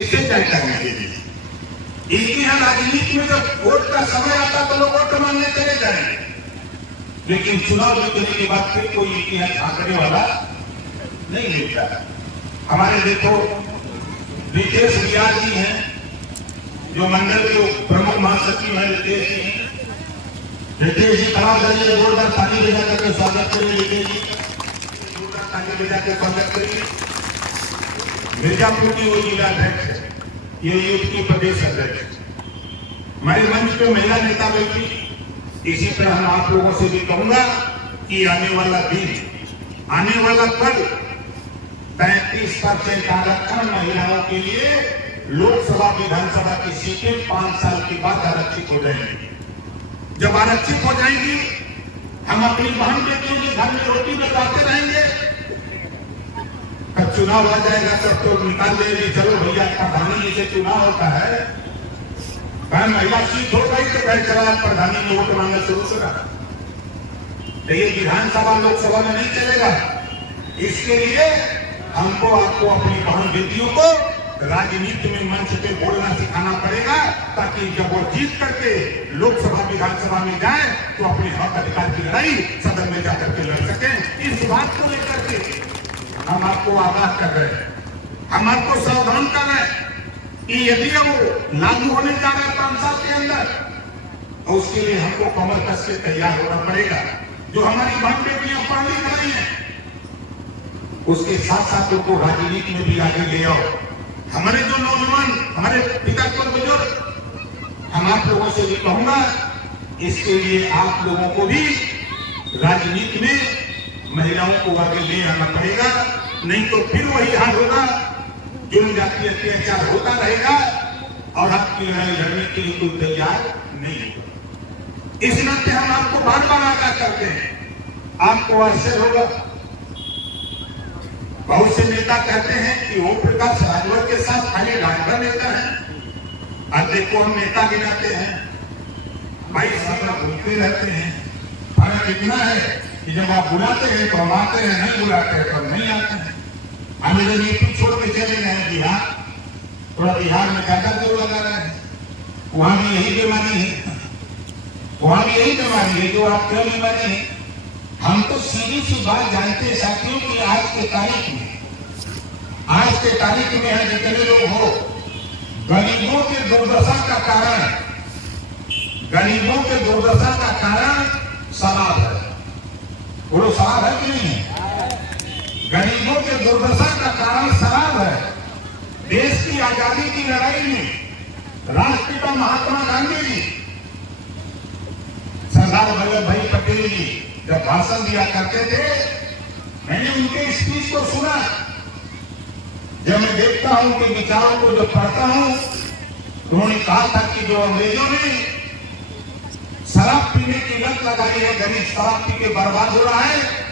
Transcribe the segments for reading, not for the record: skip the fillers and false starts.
इसे तय करने के लिए इनकी यहाँ राजनीति में जब वोट का समय आता तो लोग वोट मांगने चले जाएंगे, लेकिन चुनाव जीतने के बाद फिर कोई इनके यहाँ झांकने वाला नहीं मिलता। हमारे देखो रितेश रियाज जी हैं, जो मंडल के प्रमुख महासचिव हैं रितेश जी हैं। रितेश जी खड़ा करिए, जोरदार ताली बजा करके स्वागत करिए। रितेश जी जोरदार ताली बजा के स्वागत करिए। मिर्जापुर की वो जिला अध्यक्ष है, ये यूथ की प्रदेश अध्यक्ष। हमारे मंच पे महिला नेता बैठी। इसी तरह हम आप लोगों से भी कहूंगा कि आने वाला दिन, आने वाला कल 35% आरक्षण महिलाओं के लिए लोकसभा विधानसभा की सीटें 5 साल के बाद आरक्षित हो जाएंगी। जब आरक्षित हो जाएंगी, हम अपनी बहन बेटियों के घर में रोटी बचाते रहेंगे। तब चुनाव आ जाएगा तब तो निकाल देंगे, चलो भैया प्रधानी जी से चुनाव होता है, कहीं महिला सीट हो गई तो कहीं चला प्रधानी ने वोट मांगना शुरू करा। लेकिन विधानसभा लोकसभा में नहीं चलेगा। इसके लिए हमको आपको अपनी बहन बेटियों को राजनीति में मंच पे बोलना सिखाना पड़ेगा, ताकि जब वो जीत करके लोकसभा विधानसभा में जाए तो अपने हक अधिकार की लड़ाई सदन में जाकर के लड़ सकें। इस बात को लेकर के हम आपको आगाह कर रहे हैं, हम आपको सावधान कर रहे हैं कि यदि वो लागू होने जा रहा है 5 साल के अंदर, तो उसके लिए हमको कमर कस के तैयार होना पड़ेगा। जो हमारी बहन बेटियां पढ़ लिख रही हैं, उसके साथ साथ उनको राजनीति में भी आगे ले आओ। हमारे जो नौजवान, हमारे पिता को बुजुर्ग, हम आप लोगों से भी कहूंगा, इसके लिए आप लोगों को भी राजनीति में महिलाओं को आगे ले आना पड़ेगा। नहीं तो फिर वही हाल होगा, जुर्म जाति अत्याचार होता रहेगा और आपकी लड़ाई लड़ने के लिए कोई तैयार नहीं होगा। इस नाते हम आपको बार बार आगाह करते हैं। आपको आश्चर्य होगा, बहुत से नेता कहते हैं कि ओम प्रकाश राजभर के साथ खाली राजभर नेता है। आज देखो हम नेता गिनाते हैं, भाई सब भूलते रहते हैं। फर्क इतना है कि जब आप बुलाते हैं तो हम आते हैं, नहीं बुलाते हैं तो हम नहीं आते हैं। हम इधर यूपी छोड़ के चले गए बिहार, थोड़ा बिहार में ज्यादा जोर लगा रहे हैं। वहां भी यही बीमारी है, वहां भी यही बीमारी है जो आप क्यों बीमारी है। हम तो सीधी सी बात जानते हैं साथियों कि आज के तारीख में यहाँ जितने लोग हो, गरीबों के दुर्दशा का कारण, गरीबों के दुर्दशा का कारण शराब है। वो शराब है कि नहीं है? गरीबों के दुर्दशा का कारण शराब है। देश की आजादी की लड़ाई में राष्ट्रपिता महात्मा गांधी जी, सरदार वल्लभ भाई पटेल जी जब भाषण दिया करते थे, मैंने उनके स्पीच को सुना। जब मैं देखता हूं कि विचारों को जब पढ़ता हूं, तो उन्होंने कहा था कि जो अंग्रेजों ने शराब पीने की लत लगाई है, गरीब शराब पी के बर्बाद हो रहा है,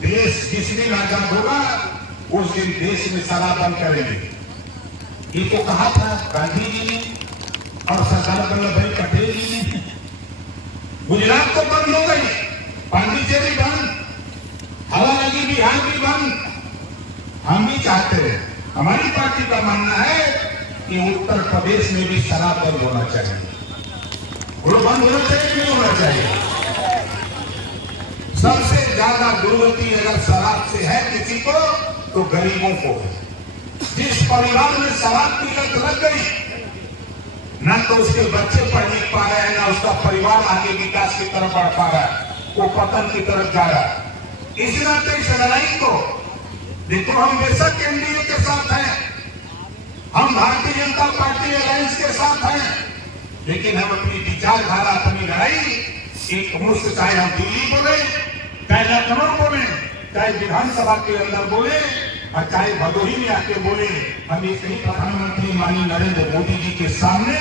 देश जिस दिन आजाद होगा उस दिन देश में शराब बंद करेंगे। ये तो कहा था गांधी जी ने और सरदार वल्लभ भाई पटेल जी ने। गुजरात तो बंद हो गई, पांडिचेरी बंद, हवा लगी बिहार भी बंद। हम भी चाहते हैं, हमारी पार्टी का मानना है कि उत्तर प्रदेश में भी शराब बंद होना चाहिए। वो बंद होना चाहिए कि नहीं होना चाहिए? सबसे ज्यादा दुर्गति अगर शराब से है किसी को तो गरीबों को है। जिस परिवार में शराब की लत लग गई, ना तो उसके बच्चे पढ़ लिख पा रहे हैं, ना उसका परिवार आगे विकास की तरफ बढ़ पा रहा है, वो पतन की तरफ जा रहा है। इस नाते इस लड़ाई को देखो, हम बेशक एनडीए के साथ हैं, हम भारतीय जनता पार्टी अलायंस के साथ हैं, लेकिन हम अपनी विचारधारा, अपनी लड़ाई एक मुश्त, चाहे हम दिल्ली बोले, चाहे लखनऊ बोले, चाहे विधानसभा के अंदर बोले और चाहे भदोही में आके बोले, हम एक ही प्रधानमंत्री माननीय नरेंद्र मोदी जी के सामने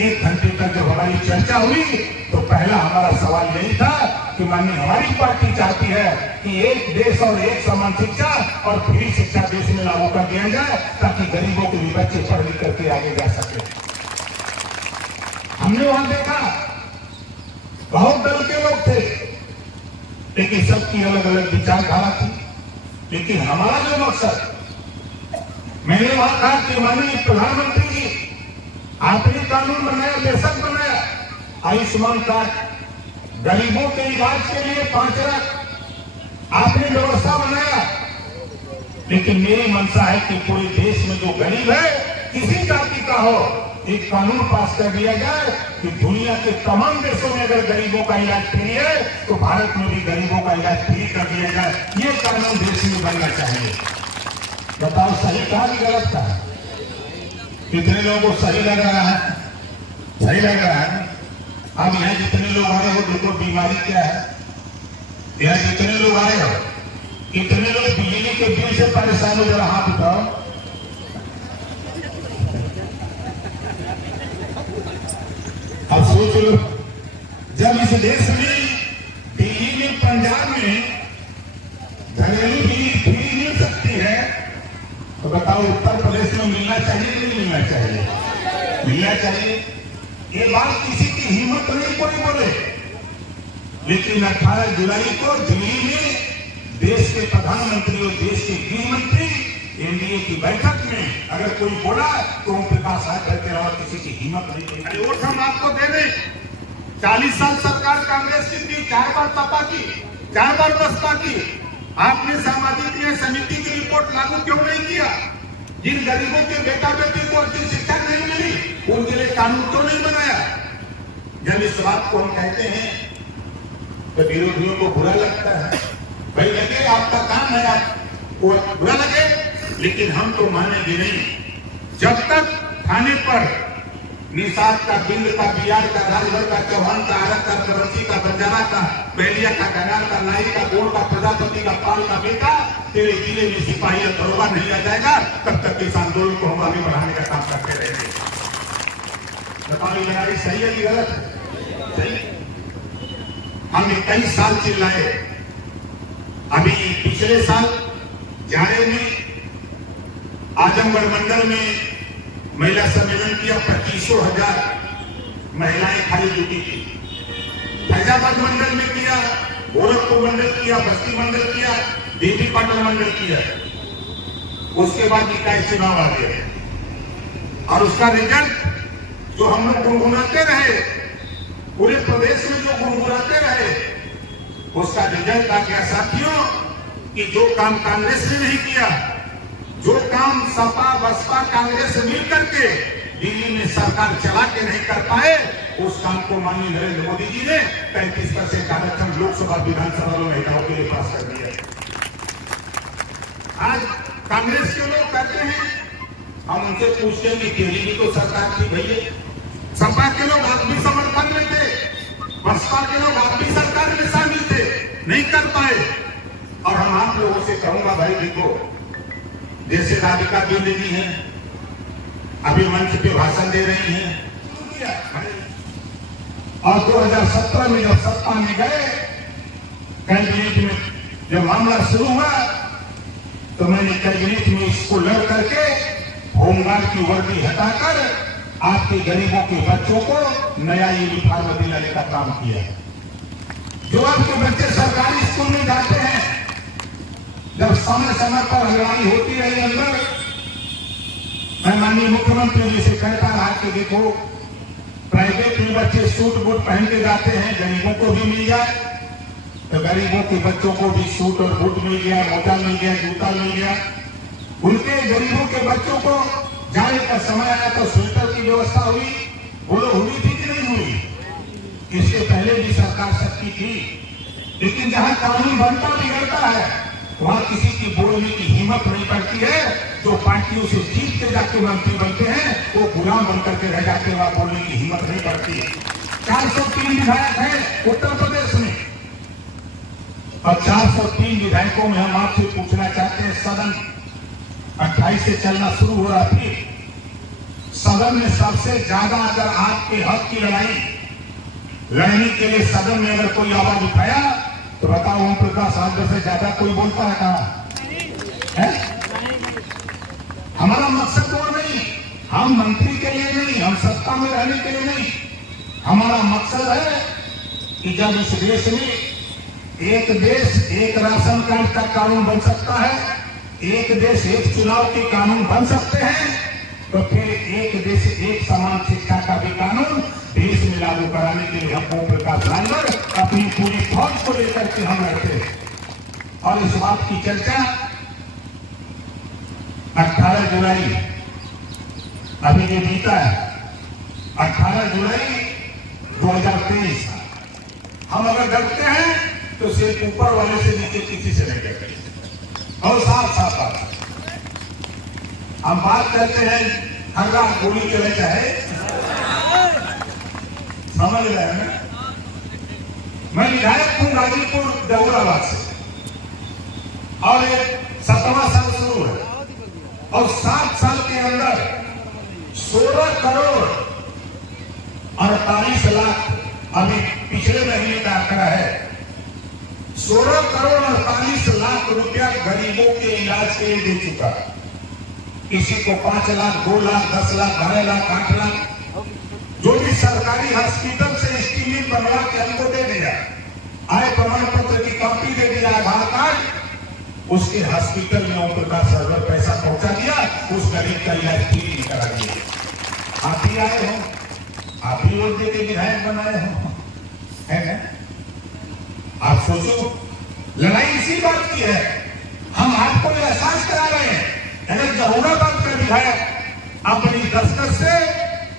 1 घंटे तक जब हमारी चर्चा हुई तो पहला हमारा सवाल यही था कि माननीय हमारी पार्टी चाहती है कि एक देश और एक समान शिक्षा और फ्री शिक्षा देश में लागू कर दिया जाए, ताकि गरीबों के भी बच्चे पढ़ लिख करके आगे जा सके। हमने वहां देखा बहुत दल के लोग थे, लेकिन सबकी अलग अलग विचारधारा थी। लेकिन हमारा जो मकसद मैंने वहां कहा कि माननीय प्रधानमंत्री जी, आपने कानून बनाया, बेशक बनाया, आयुष्मान कार्ड, गरीबों के इलाज के लिए 5 लाख आपने व्यवस्था बनाया, लेकिन मेरी मंशा है कि पूरे देश में जो गरीब है, किसी जाति का हो, एक कानून पास कर दिया जाए कि दुनिया के तमाम देशों में अगर गरीबों का इलाज फ्री है तो भारत में भी गरीबों का इलाज फ्री कर दिया जाए। ये कानून देश में बनना चाहिए। बताओ सही था कि गलत था? कितने लोगों को सही लग रहा है? सही लग रहा है। अब यहाँ जितने लोग आए हो, देखो बीमारी क्या है। यहाँ जितने लोग आए हो, कितने लोग बिजली के बिल से परेशान हो, जरा हाथ उठाओ। अब सोच लो, जब इस देश में, दिल्ली में, पंजाब में घरेलू बिजली फ्री मिल सकती है, तो बताओ उत्तर प्रदेश में मिलना चाहिए कि नहीं मिलना चाहिए? मिलना चाहिए। ये बात किसी की हिम्मत नहीं कोई बोले, लेकिन 18 जुलाई को दिल्ली में देश के प्रधानमंत्री और देश के गृह मंत्री एनडीए की बैठक में अगर कोई बोला तो ओम प्रकाश हाथ करके रहो, किसी की हिम्मत नहीं। अरे वोट हम आपको दे दें। 40 साल सरकार कांग्रेस की थी, 4 बार सपा की, 4 बार बसपा की। आपने सामाजिक न्याय समिति की रिपोर्ट लागू क्यों नहीं किया? जिन गरीबों के बेटा बेटी को अच्छी शिक्षा नहीं मिली, उनके लिए कानून क्यों नहीं बनाया? जब इस बात को हम कहते हैं तो विरोधियों को बुरा लगता है। भाई लगे, आपका काम है, आपको बुरा लगे, लेकिन हम तो मानेंगे नहीं। जब तक थाने पर निषाद का, बिंद का, बियार का, राजभर का, चौहान का, आरक का, प्रवंशी का, बंजारा का, बहलिया का, गंगार का, नाई का, गोड़ का, प्रजापति का, पाल का बेटा तेरे जिले में सिपाही दरोगा नहीं आ जाएगा, तब तक इस आंदोलन को हम आगे बढ़ाने का काम करते रहेंगे। बताओ लड़ाई सही है कि गलत है? सही। हमने कई साल चिल्लाए। अभी पिछले साल जाड़े में आजमगढ़ मंडल में महिला सम्मेलन किया, 25,000 महिलाएं खाली ड्यूटी की। फैजाबाद मंडल में किया, गोरखपुर मंडल किया, बस्ती मंडल किया, देवी पाटन मंडल किया। उसके बाद निकाय चुनाव आ गया और उसका रिजल्ट जो हम लोग गुनगुनाते रहे, पूरे प्रदेश में जो गुनगुनाते रहे, उसका रिजल्ट आ गया साथियों कि जो काम कांग्रेस ने नहीं किया, जो काम सपा बसपा कांग्रेस मिल करके दिल्ली में सरकार चला के नहीं कर पाए, उस काम को माननीय नरेंद्र मोदी जी ने 35% आरक्षण लोकसभा विधानसभा में महिलाओं के लिए पास कर दिया। आज कांग्रेस के लोग कहते हैं, हम उनसे पूछते हैं कि तेरी भी तो सरकार थी भैया, सपा के लोग आप भी समर्थन में थे, बसपा के लोग आप भी सरकार में शामिल थे, नहीं कर पाए। और हम आप लोगों से कहूंगा, भाई देखो, जैसे राधिका बिंद जी हैं, अभी मंच पे भाषण दे रही हैं, और 2017 में जब सत्ता में गए, कैबिनेट में जब मामला शुरू हुआ, तो मैंने कैबिनेट में इसको लड़ करके होमगार्ड की वर्दी हटाकर आपके गरीबों के बच्चों को नया यूनिफॉर्म दिलाने का काम किया। जो आपके बच्चे सरकारी स्कूल में जाते हैं, जब समय समय पर लड़ाई होती रही अंदर, मैं माननीय मुख्यमंत्री जी से कहता रहा कि देखो, प्राइवेट में बच्चे सूट बूट पहन के जाते हैं, गरीबों को भी मिल जाए, तो गरीबों के बच्चों को भी सूट और बूट मिल गया, मोजा मिल गया, जूता मिल गया। उनके गरीबों के बच्चों को जाने का समय आया तो स्वेटर की व्यवस्था हुई, बोलो हुई थी कि नहीं हुई? इससे पहले भी सरकार सबकी थी, लेकिन जहां कानून बनता बिगड़ता है, वहां किसी की बोलने की हिम्मत नहीं पड़ती है। जो पार्टियों से जीत के जाके मंत्री बनते हैं, वो गुलाम बनकर के रह जाते हैं, वहां बोलने की हिम्मत नहीं पड़ती। 403 विधायक हैं उत्तर प्रदेश में, और 403 विधायकों में हम आपसे पूछना चाहते हैं, सदन 28 से चलना शुरू हो रहा थी, सदन में सबसे ज्यादा अगर आपके हक की लड़ाई लड़ने के लिए सदन में अगर कोई आवाज उठाया, तो बताओ ओम प्रकाश आदमी से ज्यादा कोई बोलता है कहा? हमारा मकसद वो नहीं, हम मंत्री के लिए नहीं, हम सत्ता में रहने के लिए नहीं, हमारा मकसद है कि जब इस देश में एक देश एक राशन कार्ड का कानून बन सकता है, एक देश एक चुनाव के कानून बन सकते हैं, तो फिर एक देश एक समान शिक्षा का भी कानून देश में लागू कराने के लिए हम ओम प्रकाश राजभर अपनी पूरी फौज को लेकर के हम लड़ते हैं। और इस बात की चर्चा 18 जुलाई अभी जो बीता है, 18 जुलाई 2023, हम अगर डरते हैं तो सिर्फ ऊपर वाले से नीचे किसी से नहीं डरते। और साफ साफ बात हम बात करते हैं, हर रात गोली चले चाहे, समझ रहे हैं ना। मैं विधायक हूं गाजीपुर जहुराबाद से, और 7वां साल शुरू है, और 7 साल के अंदर 16 करोड़ 48 लाख अभी पिछले महीने का आंकड़ा है। 16 करोड़ 48 लाख रुपया गरीबों के इलाज के लिए दे चुका। किसी को 5 लाख, 2 लाख, 10 लाख, 12 लाख, 8 लाख, जो भी सरकारी हॉस्पिटल से स्कीमिंग बनवा के हमको दे दिया, आय प्रमाण पत्र की कॉपी दे दिया, आधार कार्ड, उसके हॉस्पिटल में ओम प्रकाश राजभर पैसा पहुंचा दिया, उस गरीब का इलाज फ्री करा दिया। आप ही आए हो, आप ही वोट देके विधायक बनाए हो, है ना? आप सोचो, लड़ाई इसी बात की है। हम आपको एहसास करा रहे हैं, अगर जहुराबाद का विधायक अपनी दस्तक से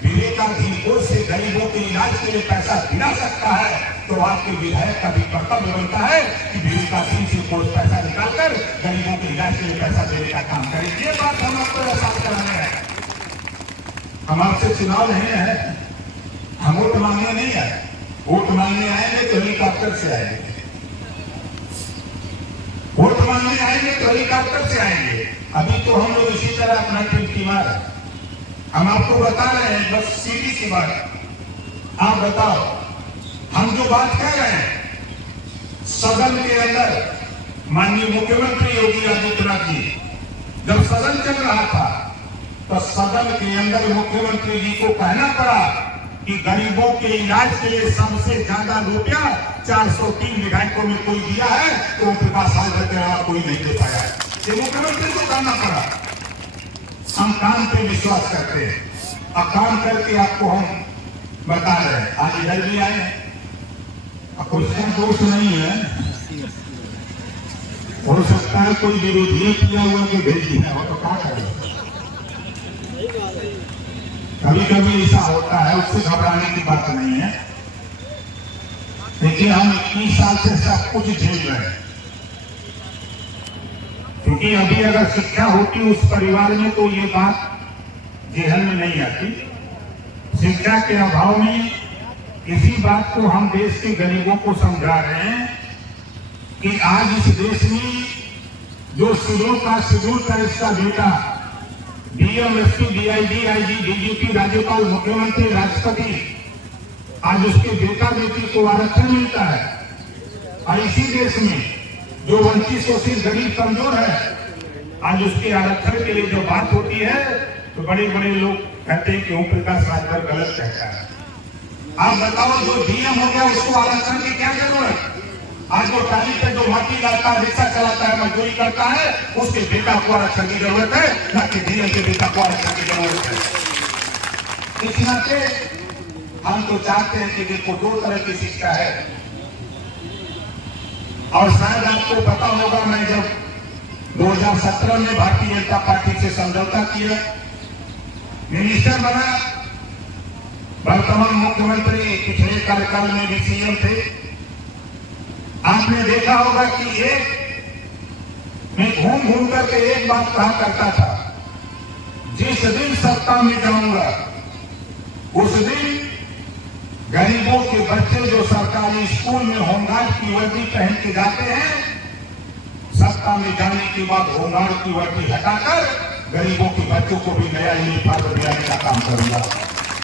विवेकाधीन कोष से गरीबों के इलाज के लिए पैसा दिला सकता है, तो आपके विधायक का भी कर्तव्य बनता है कि विवेकाधीन से कोष पैसा निकालकर गरीबों के इलाज के लिए पैसा देने का काम करें। ये बात हम आपको एहसास कराने हैं। हम आपसे चुनाव नहीं है, हम वोट मांगने नहीं आए। वोट मांगने आएंगे तो हेलीकॉप्टर से आएंगे, वोट मांगने आएंगे तो हेलीकॉप्टर से आएंगे। अभी तो हम लोग इसी तरह अपना टिमटिमा है। हम आपको बता रहे हैं, बस सीधी सी बात, आप बताओ, हम जो बात कह रहे हैं सदन के अंदर, माननीय मुख्यमंत्री योगी आदित्यनाथ जी जब सदन चल रहा था, तो सदन के अंदर मुख्यमंत्री जी को कहना पड़ा कि गरीबों के इलाज के लिए सबसे ज्यादा रुपया 403 विधायकों में कोई दिया है, तो ओम प्रकाश राजभर के अलावा कोई नहीं दे पाया है। ये मुख्यमंत्री को कहना पड़ा। हम काम पे विश्वास करते हैं, अब काम करके आपको हम बता रहे हैं। आज इधर भी आए हैं, क्वेश्चन दोष नहीं है, हो सकता है कोई विरोधी किया हुआ जो भेज दिया हो, तो क्या करें। कभी कभी ऐसा होता है, उससे घबराने की बात नहीं है। देखिए, हम 21 साल से सब कुछ झेल रहे हैं, क्योंकि अभी अगर शिक्षा होती उस परिवार में तो ये बात जेहन में नहीं आती। शिक्षा के अभाव में इसी बात को हम देश के गरीबों को समझा रहे हैं कि आज इस देश में जो शेड्यूल का इसका बेटा DM, SP, DIG, IG, DGP, राज्यपाल, मुख्यमंत्री, राष्ट्रपति, आज उसके बेटा बेटी को आरक्षण मिलता है। और इसी देश में जो वंचित शोषित गरीब कमजोर है, आज उसके आरक्षण के लिए जो बात होती है, तो बड़े बड़े लोग कहते हैं कि ओम प्रकाश राजभर गलत कहता है। आप बताओ, जो डीएम हो गया उसको आरक्षण की क्या जरूरत? आज वो टाली पे जो माटी लाता है, रिक्शा चलाता है, मजदूरी करता है, उसके बेटा को आरक्षण की जरूरत है, न कि डीएम के बेटा को आरक्षण की जरूरत है। इस नाते हम तो चाहते हैं कि देखो, 2 तरह की शिक्षा है। और शायद आपको पता होगा, मैं जब 2017 में भारतीय जनता पार्टी से समझौता किया, मिनिस्टर बना, वर्तमान मुख्यमंत्री पिछले कार्यकाल में भी सीएम थे। आपने देखा होगा कि मैं घूम घूम करके एक बात कहा करता था, जिस दिन सत्ता में जाऊंगा उस दिन गरीबों के बच्चे जो सरकारी स्कूल में होमगार्ड की वर्दी पहन के जाते हैं, सत्ता में जाने के बाद होमगार्ड की वर्दी हटाकर गरीबों के बच्चों को भी नया यूनिफॉर्म दिलाने का काम करूंगा।